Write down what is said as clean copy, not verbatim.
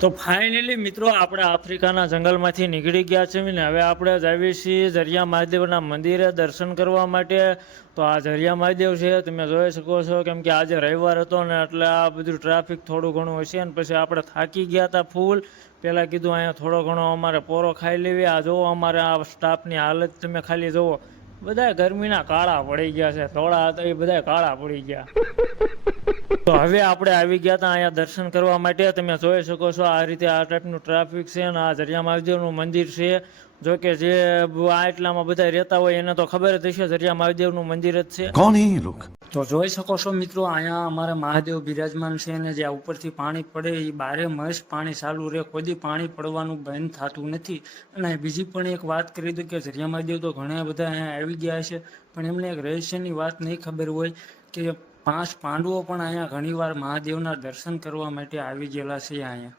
તો ફાઇનલી મિત્રો આપણે આફ્રિકાના જંગલમાંથી નીકળી ગયા છે ને હવે આપણે જઈએ છીએ ઝરિયા મહાદેવના મંદિરે દર્શન કરવા માટે. તો આ ઝરિયા મહાદેવ છે તમે જોઈ શકો છો, કેમ કે આજે રવિવાર હતો ને એટલે આ બધું ટ્રાફિક થોડું ઘણું હશે ને પછી આપણે થાકી ગયા હતા ફૂલ. પહેલાં કીધું અહીંયા થોડો ઘણો અમારે પોરો ખાઈ લેવી. આ જુઓ અમારે આ સ્ટાફની હાલત તમે ખાલી જુઓ, બધા ગરમીના કાળા પડી ગયા છે, ધોળા હતા એ બધા કાળા પડી ગયા. તો હવે આપણે આવી ગયા હતા અહીંયા દર્શન કરવા માટે. તમે જોઈ શકો છો આ રીતે આ ટાઈપનું ટ્રાફિક છે અને આ ઝરિયા મહાદેવનું મંદિર છે. જો કે જે આ એટલામાં બધા રહેતા હોય એને તો ખબર જ હશે ઝરિયા મહાદેવનું મંદિર જ છે. કોણ હે ये लोग? તો જોઈ શકો છો મિત્રો, અહીંયા અમારા મહાદેવ બિરાજમાન છે અને જ્યાં ઉપરથી પાણી પડે એ બારે માસ પાણી ચાલુ રહે, કોઈ દી પાણી પડવાનું બંધ થતું નથી. અને બીજી પણ એક વાત કરી દઉં કે ઝરિયા મહાદેવ તો ઘણા બધા અહીંયા આવી ગયા છે, પણ એમને એક રહસ્યની વાત નહીં ખબર હોય કે 5 પાંડવો પણ અહીંયા ઘણીવાર મહાદેવના દર્શન કરવા માટે આવી ગયેલા છે અહીંયા.